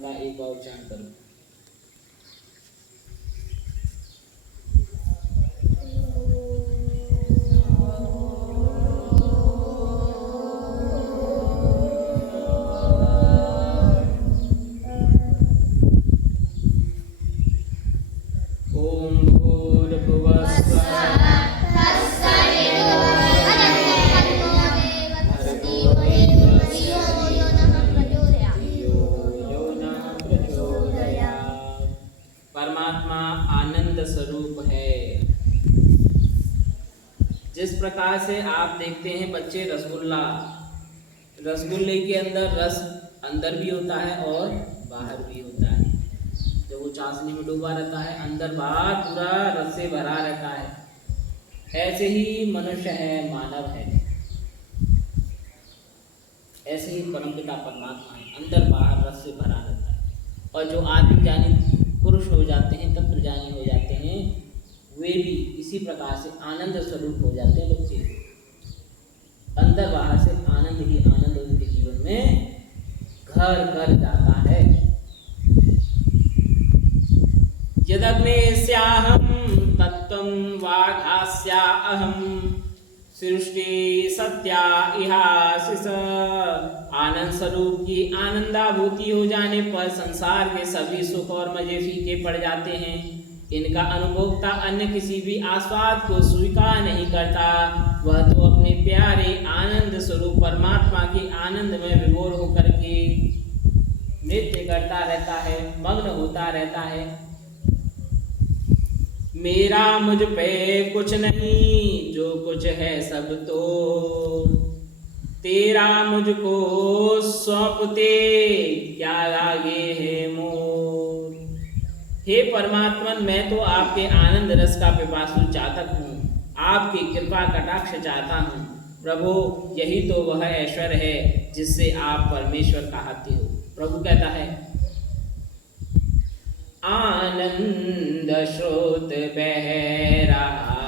का एक बार उच्चारण करो। ओम भूर्भुवः स्वः परमात्मा आनंद स्वरूप है। जिस प्रकार से आप देखते हैं बच्चे रसगुल्ले के अंदर रस अंदर भी होता है और बाहर भी होता है। जब वो चाशनी में डूबा रहता है अंदर बाहर पूरा रस से भरा रहता है। ऐसे ही मनुष्य है, मानव है, ऐसे ही परमपिता परमात्मा है, अंदर बाहर रस से भरा रहता है। और जो आत्मज्ञानी पुरुष हो जाते हैं, तत्वज्ञानी हो जाते हैं, वे भी इसी प्रकार से आनंद स्वरूप हो जाते हैं। बच्चे अंदर बाहर से आनंद ही आनंद उनके जीवन में घर घर जाता है। यदग्नेस्याहं तत्त्वं वाघास्याहं सृष्टि सत्या इहासिस। आनंद स्वरूप की आनंदाभूति हो जाने पर संसार के सभी सुख और मजे फीके पड़ जाते हैं। इनका अनुभोक्ता अन्य किसी भी आस्वाद को स्वीकार नहीं करता। वह तो अपने प्यारे आनंद स्वरूप परमात्मा के आनंद में विभोर होकर के नृत्य करता रहता है, मग्न होता रहता है। मेरा मुझ पे कुछ नहीं, जो कुछ है सब तो तेरा मुझको सौंपते, क्या लागे है मोर। हे परमात्मन, मैं तो आपके आनंद रस का पिपासु चातक हूँ, आपकी कृपा कटाक्ष चाहता हूँ। प्रभु, यही तो वह ऐश्वर्य है जिससे आप परमेश्वर कहते हो। प्रभु कहता है, आनंद स्रोत बह रहा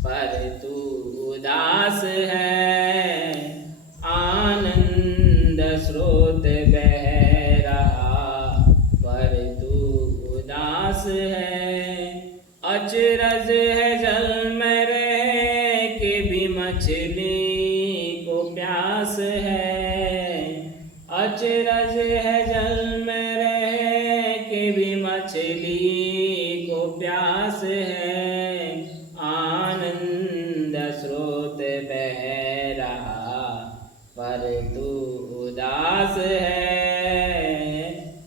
पर तू उदास है। आनंद स्रोत बह रहा पर तू उदास है। अचरज है जल में रह के भी मछली को प्यास है। अचरज है जल में रह के भी मछली को प्यास है। आनंद स्रोत बह रहा पर तू उदास है।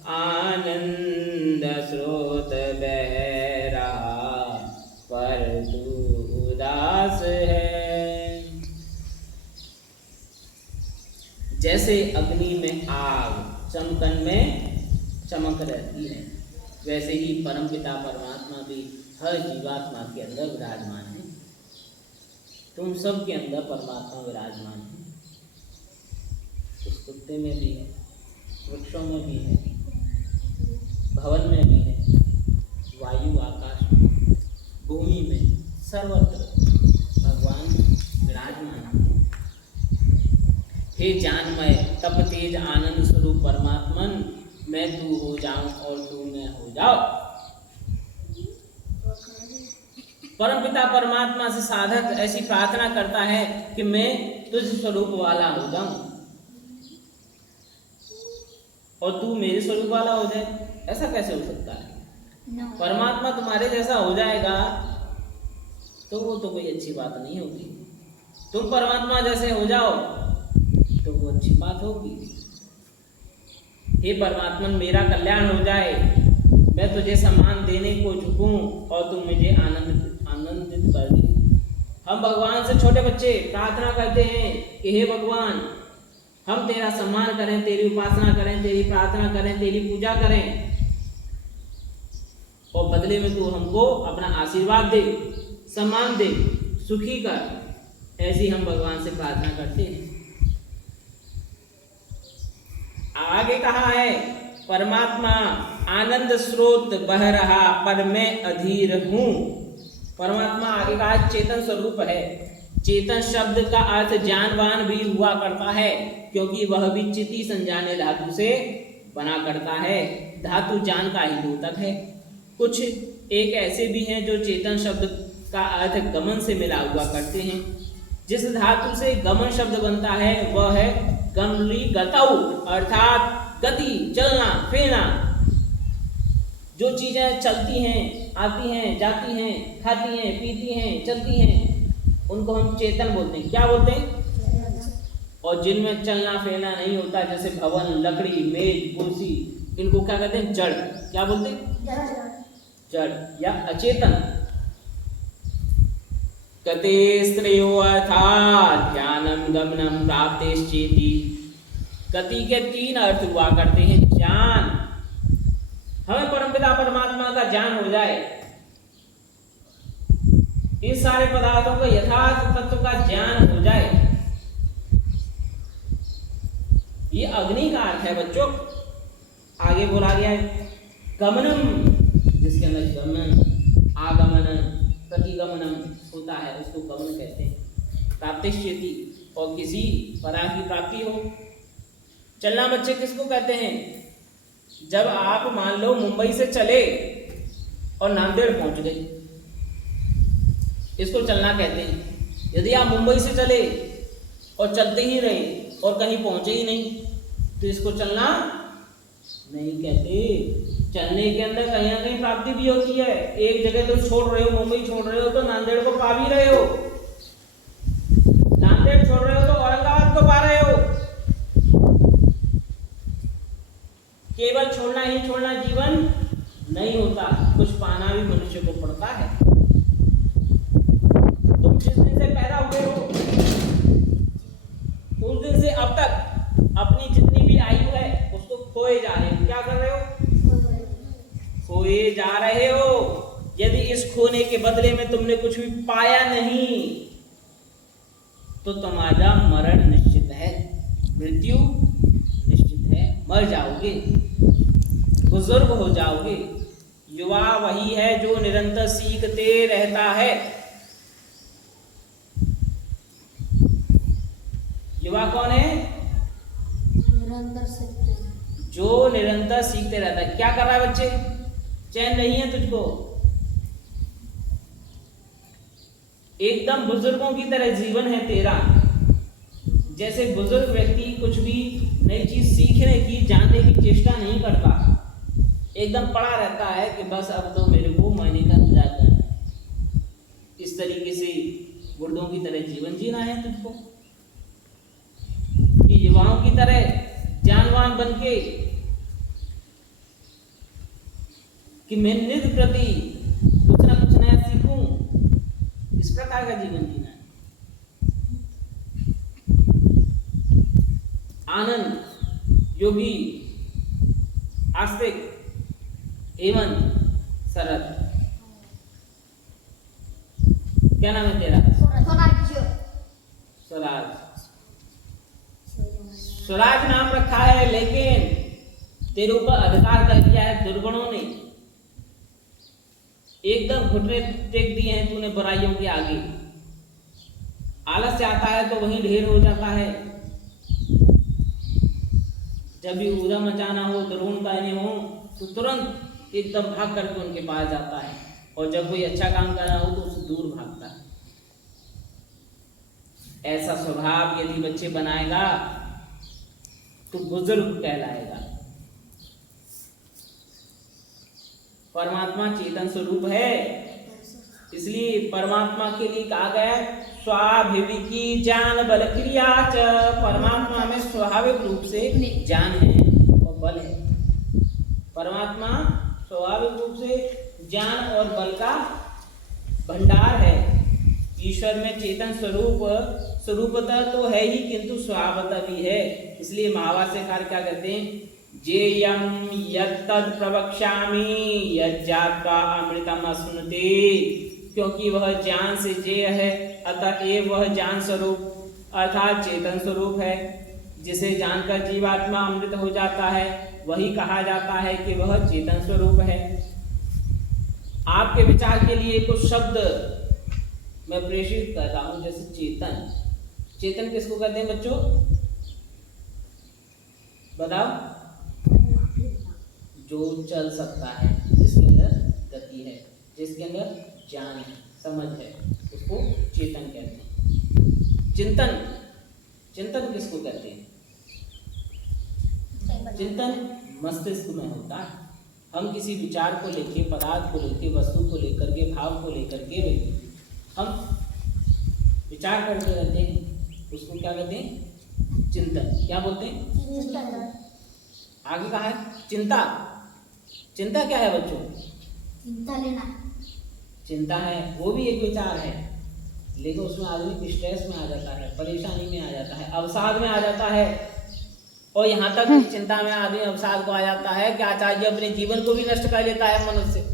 आनंद स्रोत बह रहा पर तू उदास है। जैसे अग्नि में आग चमकन में चमक रहती है, वैसे ही परमपिता परमात्मा भी हर जीवात्मा के अंदर विराजमान है। तुम सब के अंदर परमात्मा विराजमान है। उस कुत्ते में भी है, वृक्षों में भी है, भवन में भी है, वायु आकाश में, भूमि में, सर्वत्र भगवान विराजमान है। हे जानमय तप तेज आनंद स्वरूप परमात्मन, मैं तू हो जाऊं और तू मैं हो जाओ। परमपिता परमात्मा से साधक ऐसी प्रार्थना करता है कि मैं तुझ स्वरूप वाला हो जाऊं और तू मेरे स्वरूप वाला हो जाए। ऐसा कैसे हो सकता है? परमात्मा तुम्हारे जैसा हो जाएगा तो वो तो कोई अच्छी बात नहीं होगी। तुम परमात्मा जैसे हो जाओ तो वो अच्छी बात होगी। हे परमात्मन, मेरा कल्याण हो जाए, मैं तुझे सम्मान देने को झुकूं और तू मुझे आनंदित कर दे। हम भगवान से छोटे बच्चे प्रार्थना करते हैं कि हे भगवान, हम तेरा सम्मान करें, तेरी उपासना करें, तेरी प्रार्थना करें, तेरी पूजा करें और बदले में तू हमको अपना आशीर्वाद दे, सम्मान दे, सुखी कर। ऐसी हम भगवान से प्रार्थना करते हैं। आगे कहा है, परमात्मा आनंद स्रोत बह रहा पर मैं अधीर हूँ। परमात्मा आगे कहा चेतन स्वरूप है। चेतन शब्द का अर्थ ज्ञानवान भी हुआ करता है, क्योंकि वह भी चिति संजाने धातु से बना करता है। धातु जान का ही द्योतक है। कुछ एक ऐसे भी हैं जो चेतन शब्द का अर्थ गमन से मिला हुआ करते हैं। जिस धातु से गमन शब्द बनता है वह है गमली गतौ, अर्थात गति, चलना फिरना। जो चीजें चलती हैं, आती हैं, जाती हैं, खाती हैं, पीती हैं, चलती हैं, उनको हम चेतन बोलते हैं। क्या बोलते हैं? और जिनमें चलना फिरना नहीं होता, जैसे भवन, लकड़ी, मेज, कुर्सी, इनको क्या कहते हैं? जड़। क्या बोलते हैं? जड़ या अचेतन। कते स्त्रियो अर्थात ज्ञानम गमनम प्राप्तेश्चेति। गति के 3 अर्थ हुआ करते हैं। ज्ञान, हमें परमपिता परमात्मा का ज्ञान हो जाए, इन सारे पदार्थों का यथार्थ तत्व का ज्ञान हो जाए, ये अग्नि का अर्थ है बच्चों। आगे बोला गया है गमनम, जिसके अंदर गमन, आगमन, प्रतिगमनम होता है, उसको गमन कहते हैं। प्राप्तिश्चेति, और किसी पदार्थ की प्राप्ति हो। चलना बच्चे किसको कहते हैं? जब आप मान लो मुंबई से चले और नांदेड़ पहुंच गए, इसको चलना कहते हैं। यदि आप मुंबई से चले और चलते ही रहे और कहीं पहुंचे ही नहीं, तो इसको चलना नहीं कहते। चलने के अंदर कहीं ना कहीं प्राप्ति भी होती है। एक जगह तो छोड़ रहे हो, मुंबई छोड़ रहे हो तो नांदेड़ को पा भी रहे हो, नांदेड़ छोड़ रहे हो तो औरंगाबाद को पा रहे हो। केवल छोड़ना ही छोड़ना जीवन नहीं होता, कुछ पाना भी मनुष्य को पड़ता है। तुम जिस दिन से पैदा हुए हो उस दिन से अब तक अपनी जितनी भी आयु है उसको खोए जा रहे हो। क्या कर रहे हो? खोए जा रहे हो। यदि इस खोने के बदले में तुमने कुछ भी पाया नहीं तो तुम्हारा मरण निश्चित है, मृत्यु निश्चित है, मर जाओगे, बुजुर्ग हो जाओगे। युवा वही है जो निरंतर सीखते रहता है। युवा कौन है? निरंतर सीखते, जो निरंतर सीखते रहता है। क्या कर रहा है बच्चे? चैन नहीं है तुझको, एकदम बुजुर्गों की तरह जीवन है तेरा। जैसे बुजुर्ग व्यक्ति कुछ भी नई चीज सीखने की, जानने की चेष्टा नहीं करता, एकदम पड़ा रहता है कि बस अब तो मेरे को महीने का इंतजार करना है। इस तरीके से बुढ़ों की तरह जीवन जीना है तुझको, कि युवाओं की तरह ज्ञानवान बनके कि मैं नित्य प्रति कुछ ना कुछ नया सीखूं, इस प्रकार का जीवन जीना है। आनंद, योगी, आस्तिक एवं सरल। क्या नाम है तेरा? स्वराज। स्वराज नाम रखा है, लेकिन तेरे ऊपर अधिकार कर दिया है दुर्गुणों ने। एकदम घुटने टेक दिए हैं तूने बुराइयों के आगे। आलस्य आता है तो वहीं ढेर हो जाता है। जब भी ऊधम मचाना हो, दुर्गुण कहने हो, तो तुरंत एकदम भाग करके उनके पास जाता है, और जब कोई अच्छा काम करना हो तो उससे दूर भागता है। ऐसा स्वभाव यदि बच्चे बनाएगा तो बुजुर्ग कहलाएगा। परमात्मा चेतन स्वरूप है, इसलिए परमात्मा के लिए कहा गया स्वाभिविकी ज्ञान बल क्रिया च। परमात्मा में स्वाभाविक रूप से ज्ञान है और बल है। परमात्मा स्वाभाविक रूप से ज्ञान और बल का भंडार है। ईश्वर में चेतन स्वरूपतः तो है ही, किंतु स्वभावतः भी है। इसलिए महाभाष्यकार क्या कहते हैं? जेयम यत्तद् प्रवक्ष्यामि यज्जात्वा अमृतम अश्नुते। क्योंकि वह ज्ञान से जेय है, अतएव वह ज्ञान स्वरूप अर्थात चेतन स्वरूप है। जिसे जानकर जीवात्मा अमृत हो जाता है, वही कहा जाता है कि वह चेतन स्वरूप है। आपके विचार के लिए कुछ शब्द मैं प्रेषित करता हूं, जैसे चेतन। चेतन किसको कहते हैं बच्चों? बताओ। जो चल सकता है, जिसके अंदर गति है, जिसके अंदर ज्ञान है, समझ है, उसको चेतन कहते हैं। चिंतन, चिंतन किसको कहते हैं? चिंतन मस्तिष्क में होता है। हम किसी विचार को लेके, पदार्थ को लेके, वस्तु को लेकर के, भाव को लेकर के हम विचार करते रहते हैं, उसको क्या कहते हैं? चिंतन। क्या बोलते हैं? आगे कहा है चिंता। चिंता क्या है बच्चों? चिंता लेना। चिंता है, वो भी एक विचार है, लेकिन उसमें आदमी स्ट्रेस में आ जाता है, परेशानी में आ जाता है, अवसाद में आ जाता है। और यहाँ तक चिंता में आदमी अवसाद को आ जाता है कि आचार्य अपने जीवन को भी नष्ट कर लेता है मनुष्य।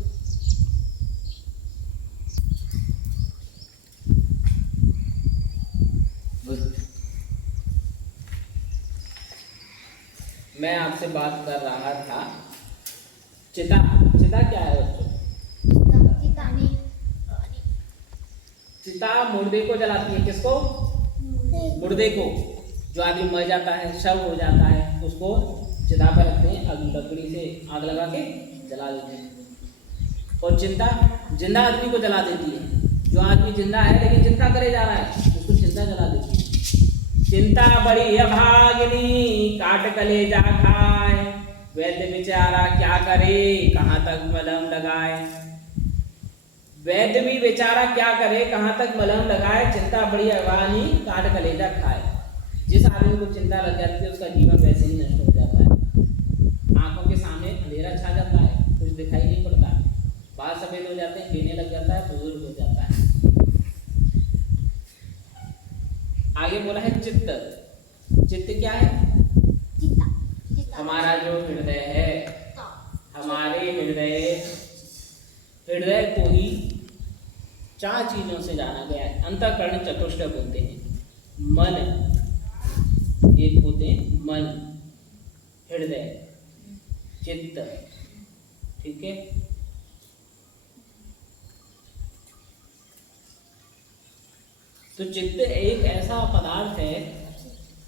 मैं आपसे बात कर रहा था चिता। चिता क्या है बच्चों? चिता मुर्दे को जलाती है। किसको? मुर्दे को। जो आदमी मर जाता है, शव हो जाता है, उसको चिता पर रखते हैं, लकड़ी से आग लगा के जला देते हैं। और चिंता जिंदा आदमी को जला देती है। जो आदमी जिंदा है लेकिन चिंता करे जा रहा है, उसको चिंता जला देती है। चिंता बड़ी अभागिनी, काट कलेजा खाए, वैद्य बेचारा क्या करे, कहाँ तक मलहम लगाए। वैद्य भी बेचारा क्या करे, कहाँ तक मलहम लगाए। चिंता बड़ी अभागिनी, काट कलेजा खाए। जिस आदमी को चिंता लग जाती है, उसका जीवन वैसे ही नष्ट हो जाता है। आंखों के सामने अंधेरा छा जाता है, कुछ दिखाई नहीं पड़ता, बाल सफेद हो जाते हैं, गिरने लग जाता है, बुजुर्ग हो जाता है। आगे बोला है चित्त। चित्त क्या है? हमारा जो हृदय है, हमारे हृदय को ही 4 चीजों से जाना गया है। अंतःकरण चतुष्ट बोलते हैं। मन एक होते हैं, मन, हृदय, चित्त। ठीक है। तो चित्त एक ऐसा पदार्थ है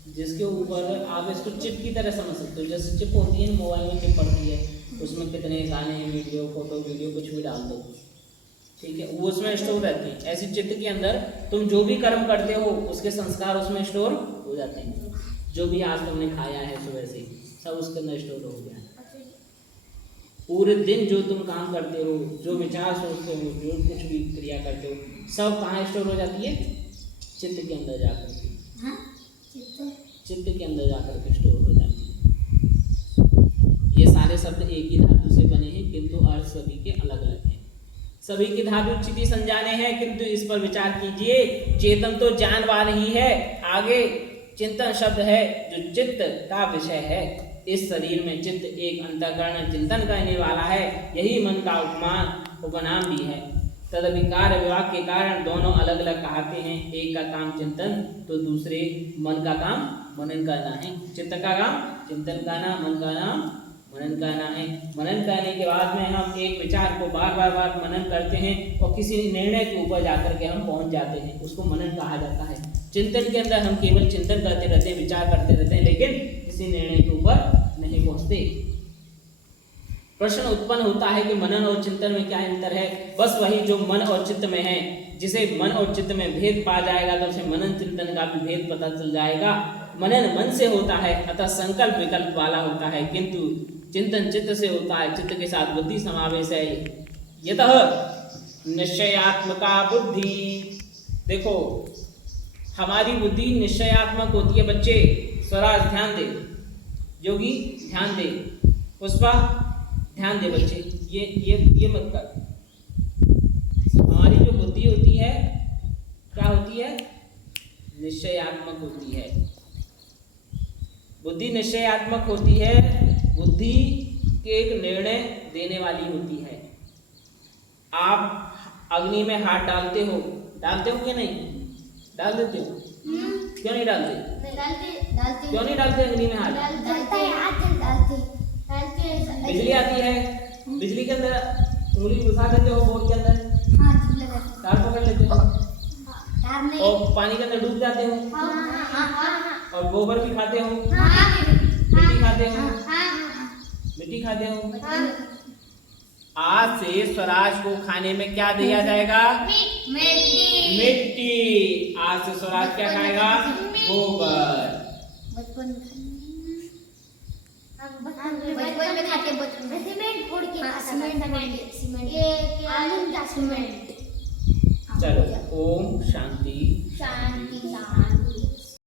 जिसके ऊपर आप इसको चिप की तरह समझ सकते हो। जैसे चिप होती है मोबाइल में, चिप पड़ती है, उसमें कितने गाने, वीडियो, फोटो, वीडियो कुछ भी डाल दो, ठीक है, वो उसमें स्टोर रहती है। ऐसी चित्त के अंदर तुम जो भी कर्म करते हो, उसके संस्कार उसमें स्टोर हो जाते हैं। जो भी आज तुमने खाया है सुबह से, सब उसके अंदर स्टोर हो गया। पूरे दिन जो तुम काम करते हो, जो विचार सोचते हो, जो कुछ भी क्रिया करते हो, सब कहाँ स्टोर हो जाती है? चित्त के अंदर जाकर के। चित्त के अंदर जाकर के स्टोर हो जाती है। ये सारे शब्द एक ही धातु से बने हैं, किंतु अर्थ सभी के अलग अलग हैं। सभी की धातु चिति संजाने हैं, किंतु इस पर विचार कीजिए। चेतन तो ज्ञानवान ही है। आगे चिंतन शब्द है जो चित्त का विषय है। इस शरीर में चित्त एक अंतःकरण चिंतन करने वाला है। यही मन का उपनाम भी है। तदविकार विभाग के कारण दोनों अलग अलग कहते हैं। एक का काम चिंतन, तो दूसरे मन का काम मनन करना है। चित्त का काम चिंतन करना, मन का नाम मनन करना है। मनन करने के बाद में हम एक विचार को बार बार मनन करते हैं और किसी निर्णय के ऊपर जाकर के हम पहुंच जाते हैं, उसको मनन कहा जाता है। चिंतन के अंदर हम केवल चिंतन करते रहते हैं, विचार करते रहते हैं, लेकिन किसी निर्णय के ऊपर नहीं पहुंचते। प्रश्न उत्पन्न होता है कि मनन और चिंतन में क्या अंतर है? बस वही जो मन और चित्त में है। जिसे मन और चित्त में भेद पा जाएगा तो उसे मनन चिंतन का भी भेद पता चल जाएगा। मनन मन से होता है, अतः संकल्प विकल्प वाला होता है, किंतु चिंतन चित्त से होता है, चित्त के साथ बुद्धि समावेश है। यतः निश्चयात्मका बुद्धि। देखो, हमारी बुद्धि निश्चयात्मक होती है। बच्चे स्वराज ध्यान दे, योगी ध्यान दे, पुष्पा ध्यान दे। बच्चे ये मत कर। हमारी जो बुद्धि होती है क्या होती है? निश्चयात्मक होती है। बुद्धि निश्चयात्मक होती है। बुद्धि के एक निर्णय देने वाली होती है। आप अग्नि में हाथ डालते हो कि नहीं? डाल देते हो? क्यों नहीं डालते? क्यों नहीं डालते अग्नि में हाथ? बिजली आती है, बिजली के अंदर उंगली घुसा देते हो, बोर्ड के अंदर तार पकड़ लेते हो, और पानी के अंदर डूब जाते हो, और गोबर भी खाते हो, मिट्टी खाते हो। मिट्टी खाते हो। हाँ। आज से स्वराज को खाने में क्या दिया जाएगा? मिट्टी। मिट्टी। आज से स्वराज क्या खाएगा? गोबर। बचपन में खाते बचपन में सीमेंट फोड़ के सीमेंट ये आलू का सीमेंट। चलो ओम शांति। शांति।